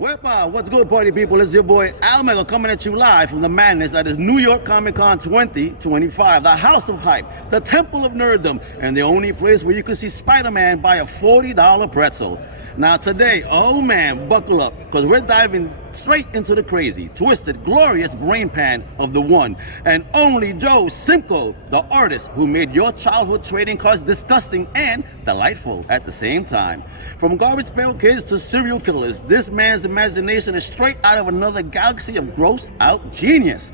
WEPA, what's good, party people? It's your boy Al Mega coming at you live from the madness that is New York Comic Con 2025, the House of Hype, the Temple of Nerddom, and the only place where you can see Spider-Man buy a $40 pretzel. Now today, oh man, buckle up, because we're diving straight into the crazy, twisted, glorious brain pan of the one and only Joe Simko, the artist who made your childhood trading cards disgusting and delightful at the same time. From Garbage Pail Kids to serial killers, this man's imagination is straight out of another galaxy of gross out genius.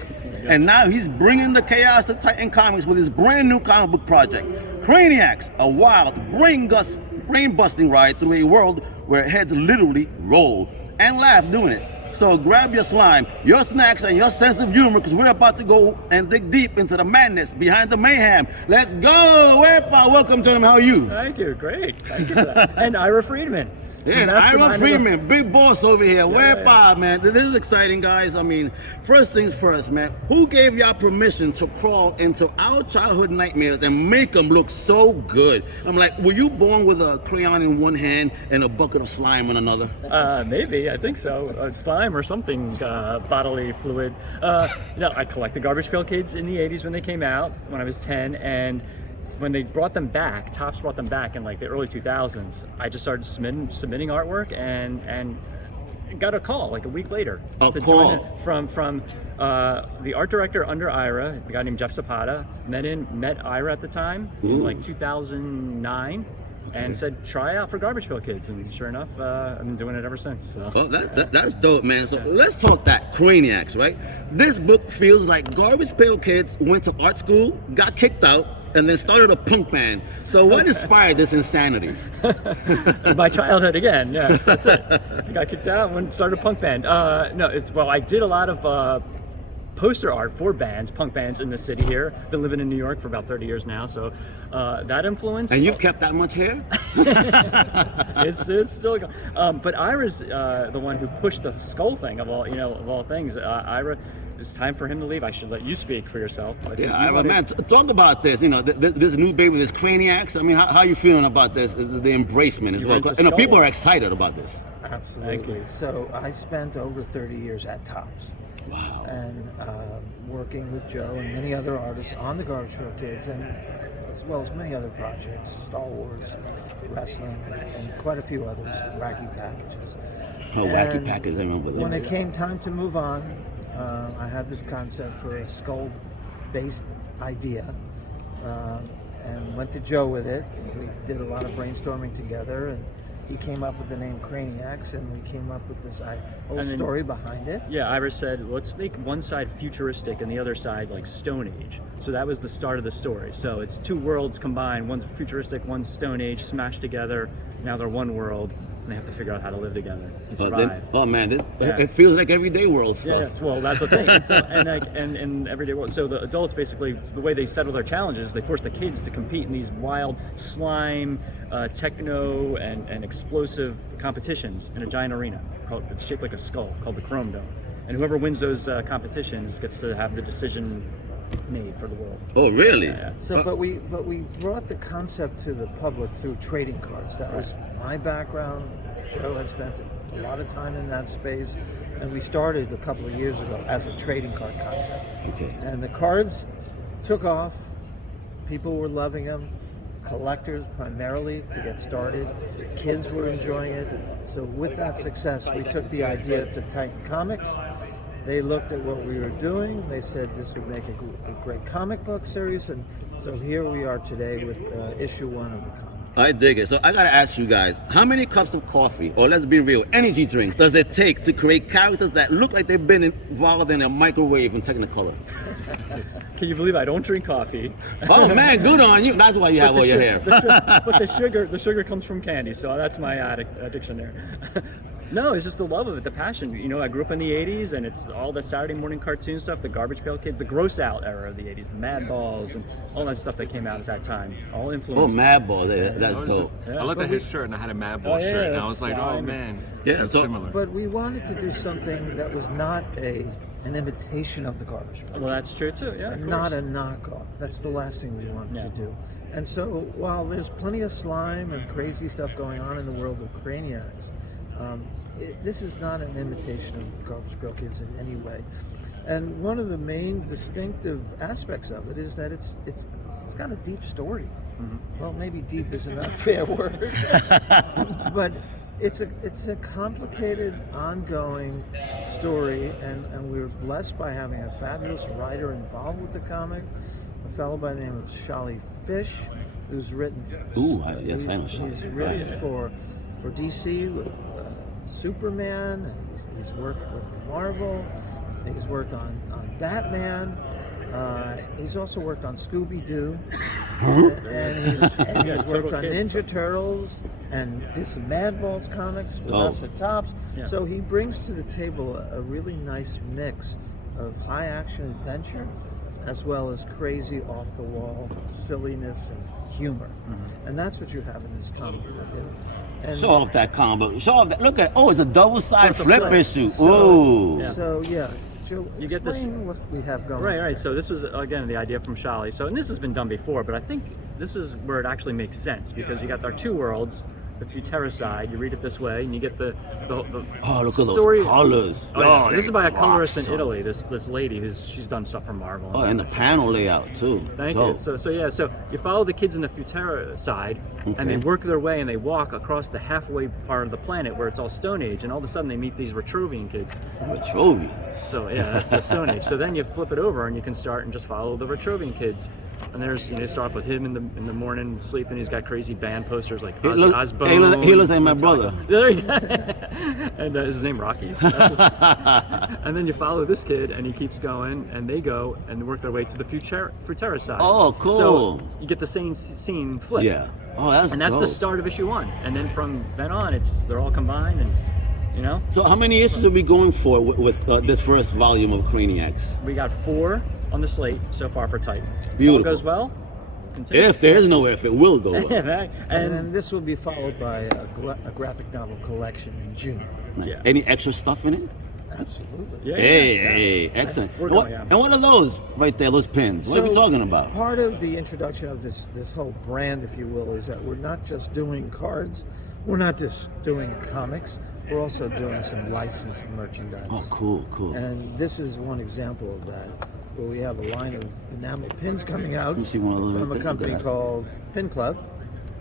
And now he's bringing the chaos to Titan Comics with his brand new comic book project, Craniacs, a wild, brain-busting ride through a world where heads literally roll and laugh doing it. So grab your slime, your snacks, and your sense of humor, because we're about to go and dig deep into the madness behind the mayhem. Let's go! WEPA, welcome to him. How are you? Thank you. Great. Thank you for that. And Ira Friedman. Yeah, and Ira Friedman, big boss over here. WEPA, man. This is exciting, guys. I mean, first things first, man. Who gave y'all permission to crawl into our childhood nightmares and make them look so good? I'm like, were you born with a crayon in one hand and a bucket of slime in another? Maybe, I think so. Slime or something, bodily fluid. I collected Garbage Pail Kids in the 80s when they came out, when I was 10, and when they brought them back, Topps brought them back in like the early 2000s, I just started submitting artwork and got a call like a week later. Join from the art director under Ira, a guy named Jeff Zapata, met Ira at the time in like 2009. And said, try out for Garbage Pail Kids, and sure enough, I've been doing it ever since. So. Well, that's dope, man. So let's talk that Craniacs, right? This book feels like Garbage Pail Kids went to art school, got kicked out, and then started a punk band. So what inspired this insanity? My childhood again, yeah, that's it. I got kicked out and started a punk band. I did a lot of poster art for bands, punk bands in the city here. Been living in New York for about 30 years now, so that influence. And you've kept that much hair? it's still going. But Ira's the one who pushed the skull thing of all things. Ira, it's time for him to leave. I should let you speak for yourself. Ira, man, talk about this. This new baby, this Craniacs. I mean, how are you feeling about this? The embracement as well. People are excited about this. Absolutely. So I spent over 30 years at Topps. Wow. And working with Joe and many other artists on the Garbage Pail Kids, and as well as many other projects, Star Wars, wrestling, and quite a few others, wacky packages. Wacky packages, I remember that. When it came time to move on, I had this concept for a skull-based idea, and went to Joe with it. We did a lot of brainstorming together, and he came up with the name Craniacs, and we came up with this whole story behind it. Yeah, Ira said, let's make one side futuristic and the other side like Stone Age. So that was the start of the story. So it's two worlds combined, one's futuristic, one's Stone Age, smashed together. Now they're one world, and they have to figure out how to live together and survive. It feels like everyday world stuff. Yeah, well, that's the thing. And everyday world. So the adults basically, the way they settle their challenges, they force the kids to compete in these wild slime, techno, and explosive competitions in a giant arena. It's shaped like a skull, called the Chrome Dome. And whoever wins those competitions gets to have the decision made for the world. Oh, really? But we brought the concept to the public through trading cards. That was my background. Joe had spent a lot of time in that space, and we started a couple of years ago as a trading card concept. Okay. And the cards took off. People were loving them. Collectors primarily to get started. Kids were enjoying it. So with that success, we took the idea to Titan Comics. They looked at what we were doing. They said this would make a great comic book series, and so here we are today with issue 1 of the comic. I dig it. So I gotta ask you guys, how many cups of coffee, or let's be real, energy drinks does it take to create characters that look like they've been involved in a microwave and Technicolor? Can you believe I don't drink coffee? Oh man, good on you. That's why you have all your hair. But the sugar comes from candy, so that's my addiction there. No, it's just the love of it, the passion. I grew up in the 80s, and it's all the Saturday morning cartoon stuff, the Garbage Pail Kids, the gross out era of the 80s, the Madballs, and all that stuff that came out at that time. All influenced. Oh, Madballs, that's dope. I looked at his shirt, and I had a Madball shirt, and I was like, oh man, yeah, so similar. But we wanted to do something that was not an imitation of the Garbage Pail. Well, that's true too, yeah. And not a knockoff. That's the last thing we wanted to do. And so while there's plenty of slime and crazy stuff going on in the world of Craniacs, this is not an imitation of Garbage Pail Kids in any way. And one of the main distinctive aspects of it is that it's got a deep story. Well, maybe deep isn't a fair word, but it's a complicated, ongoing story, and we're blessed by having a fabulous writer involved with the comic, a fellow by the name of Shali Fish, who's written. Yes, I know Shali. He's written for DC with Superman, and he's worked with Marvel. He's worked on Batman. He's also worked on Scooby-Doo, and he's worked on Ninja Turtles and did some Madballs comics with us at Topps. Yeah. So he brings to the table a really nice mix of high-action adventure as well as crazy, off-the-wall silliness and humor. And that's what you have in this comic book. And Show off that comic. Show off that. Look at it. Oh, it's a double-side So it's a flip flip. issue. So, Yeah. so yeah, Joe, You get this- explain what we have going. Right. So this was again the idea from Shali. So and this has been done before, but I think this is where it actually makes sense because you got our two worlds. The Futera side, you read it this way, and you get the Oh, look at story. those colors. Oh, yeah. This is by a they colorist in rock, son. Italy. This lady she's done stuff for Marvel. Oh, and the panel layout too. Thank Dope. you. So you follow the kids in the Futera side, and they Okay. work their way and they walk across the halfway part of the planet where it's all Stone Age, and all of a sudden they meet these Retrovian kids. Retrovia. So yeah, that's the Stone Age. So then you flip it over and you can start and just follow the Retrovian kids. And there's you start off with him in the morning sleeping. He's got crazy band posters like He Osbone. he looks like my brother. There you go. And is his name Rocky? And then you follow this kid, and he keeps going, and they go and work their way to the Futera side. Oh, cool. So you get the same scene flip. Yeah. Oh, that's And that's dope. the start of issue 1. And then from then on, they're all combined, and So how many issues are we going for with this first volume of Craniacs? we got 4 on the slate so far for Titan. Beautiful. All goes well. Continue. If there is no if, it will go well. Right. And then this will be followed by a graphic novel collection in June. Nice. Yeah. Any extra stuff in it? Absolutely. Yeah, Hey, excellent. We're And what, going, yeah. and what are those right there, those pins? What are we So, talking about? Part of the introduction of this whole brand, if you will, is that we're not just doing cards, we're not just doing comics, we're also doing some licensed merchandise. Oh, cool. And this is one example of that, where we have a line of enamel pins coming out Let me see one of those from right a there. company Look at that. called Pin Club.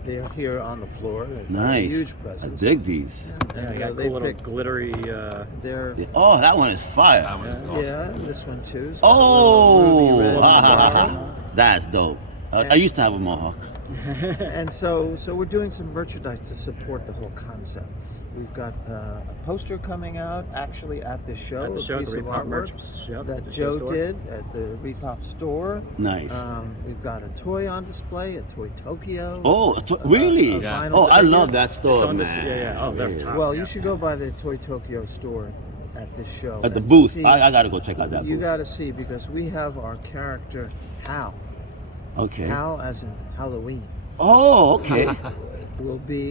They're here on the floor. They've got a Nice. huge I presence. dig these. Yeah, you got they cool little pick glittery. their Oh, that one is fire. That one is awesome. yeah, and this one too. It's got a little Oh, ruby red ha, ha, ha, bar. ha. That's dope. I used to have a mohawk. And so we're doing some merchandise to support the whole concept. We've got a poster coming out actually at the show. At the show, a piece the of Repop artwork merch, yep, that the show Joe store. did at the Repop store. Nice. We've got a toy on display at Toy Tokyo. Oh, really? a vinyl Oh, I figure. love that store, It's on man. yeah. Oh, they're top. Well, you should go by the Toy Tokyo store at this show. At the and booth. see- I gotta go check out that You booth. got to see, because we have our character Hal. Okay. Hal as in Halloween. Oh, okay.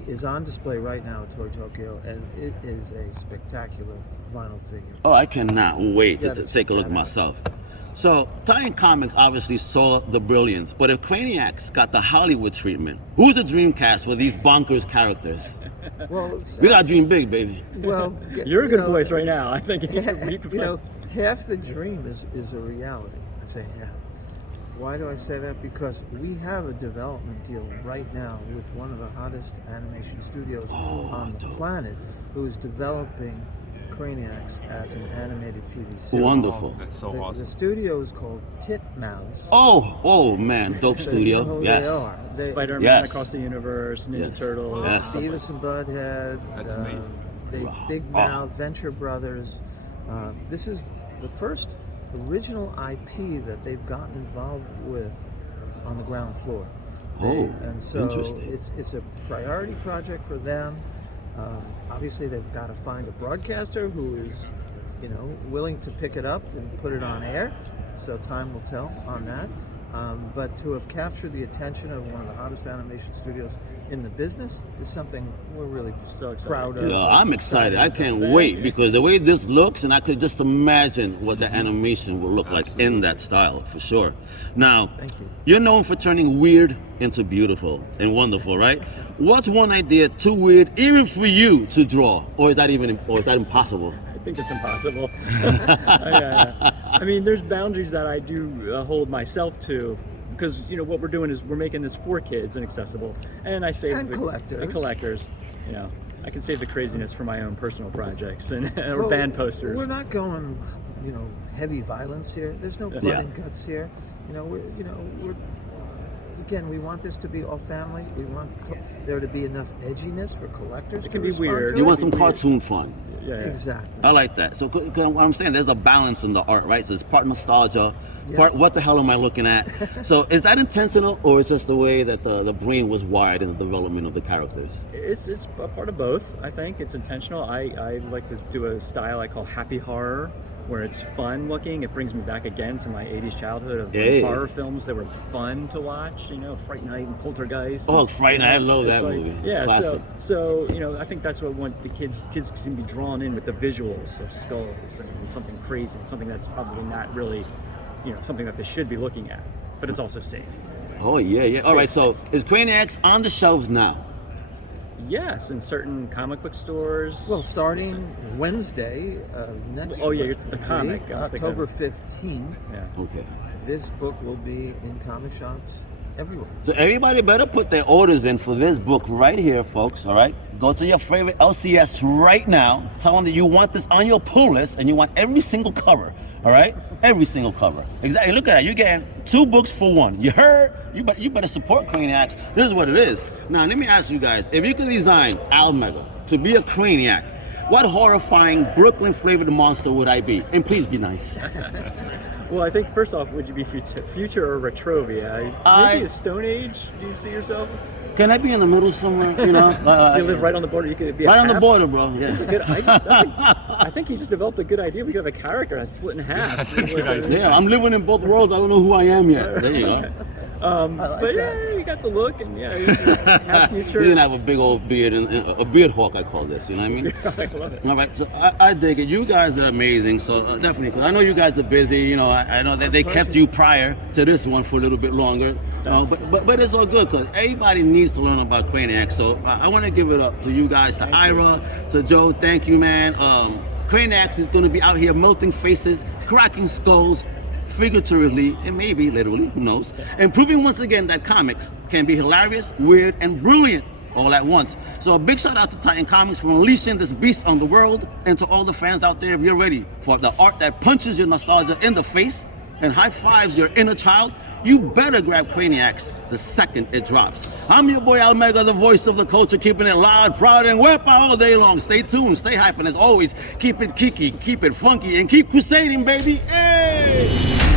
is on display right now at Toy Tokyo, and it is a spectacular vinyl figure. Oh, I cannot wait to Gotta take check a look that out. myself. So, Titan Comics obviously saw the brilliance, but if Craniacs got the Hollywood treatment, who's the dream cast for these bonkers characters? Well, it's, We gotta dream big, baby. well, You're a you good know, voice right now. I think you Yeah, could you play. know, half the dream is a reality. I say half. Why do I say that? Because we have a development deal right now with one of the hottest animation studios on the planet, who is developing Craniacs as an animated TV series. Wonderful. That's so The awesome. studio is called Titmouse. Oh man, dope So you know studio. who Yes. they are. They- Spider-Man Yes. Across the Universe, Ninja Yes. Turtles. Yes. Beavis and Butthead. That's amazing. Big Oh. Mouth, Venture Brothers. This is the first original IP that they've gotten involved with on the ground floor. Oh, and so interesting. it's a priority project for them. Obviously, they've got to find a broadcaster who is, willing to pick it up and put it on air. So time will tell on that. But to have captured the attention of one of the hottest animation studios in the business is something we're really So excited. proud of. Yeah, I'm excited. I can't wait because the way this looks, and I could just imagine what the animation will look like in that style for sure. Now, Thank you. you're known for turning weird into beautiful and wonderful, right? what's one idea too weird even for you to draw, or is that impossible? I think it's impossible. I mean, there's boundaries that I do hold myself to, because what we're doing is we're making this for kids and accessible, and I save collectors. I can save the craziness for my own personal projects or band posters. We're not going, heavy violence here. There's no blood and guts here. Again, we want this to be all family. We want there to be enough edginess for collectors. It can be weird. You want some cartoon fun. Yeah. Exactly. I like that. So what I'm saying, there's a balance in the art, right? So it's part nostalgia, part what the hell am I looking at? So is that intentional, or is just the way that the brain was wired in the development of the characters? It's a part of both. I think it's intentional. I like to do a style I call happy horror, where it's fun looking. It brings me back again to my 80s childhood of horror films that were fun to watch, Fright Night and Poltergeist. Oh, Fright Night, I love that movie. Yeah, classic. So I think that's what the kids can be drawn in with the visuals of skulls and something crazy, something that's probably not really, something that they should be looking at, but it's also safe. Oh, yeah. All right, so is Craniacs on the shelves now? Yes, in certain comic book stores. Well, starting Wednesday next it's the comic. October 15th. Yeah. Okay. This book will be in comic shops everywhere. So everybody better put their orders in for this book right here, folks, all right? Go to your favorite LCS right now. Tell them that you want this on your pull list and you want every single cover, all right? Every single cover. Exactly. Look at that. You're getting 2 books for 1. You heard? You better support Craniacs. This is what it is. Now, let me ask you guys, if you could design Al Mega to be a Craniac, what horrifying Brooklyn-flavored monster would I be? And please be nice. Well, I think first off, would you be future or Retrovia? Maybe a Stone Age? Do you see yourself? Can I be in the middle somewhere? You live right on the border. You could be right on the border, bro. Yeah. That's a good idea. I think he just developed a good idea. We could have a character that's split in half. That's a good idea. Yeah, I'm living in both worlds. I don't know who I am yet. There you go. You got the look, and have future. You can have a big old beard, and a beard hawk, I call this. You know what I mean? I love it. All right, so I dig it. You guys are amazing. So definitely, I know you guys are busy. I know that they kept you prior to this one for a little bit longer. But it's all good because everybody needs to learn about Craniacs. So I want to give it up to you guys, to Ira, to Joe. Thank you, man. Craniacs is going to be out here melting faces, cracking skulls, figuratively and maybe literally, who knows, and proving once again that comics can be hilarious, weird, and brilliant all at once. So a big shout out to Titan Comics for unleashing this beast on the world, and to all the fans out there, if you're ready for the art that punches your nostalgia in the face and high fives your inner child, you better grab Craniacs the second it drops. I'm your boy Almega, the voice of the culture, keeping it loud, proud, and WEPA all day long. Stay tuned, stay hype, and as always, keep it kiki, keep it funky, and keep crusading, baby. Hey!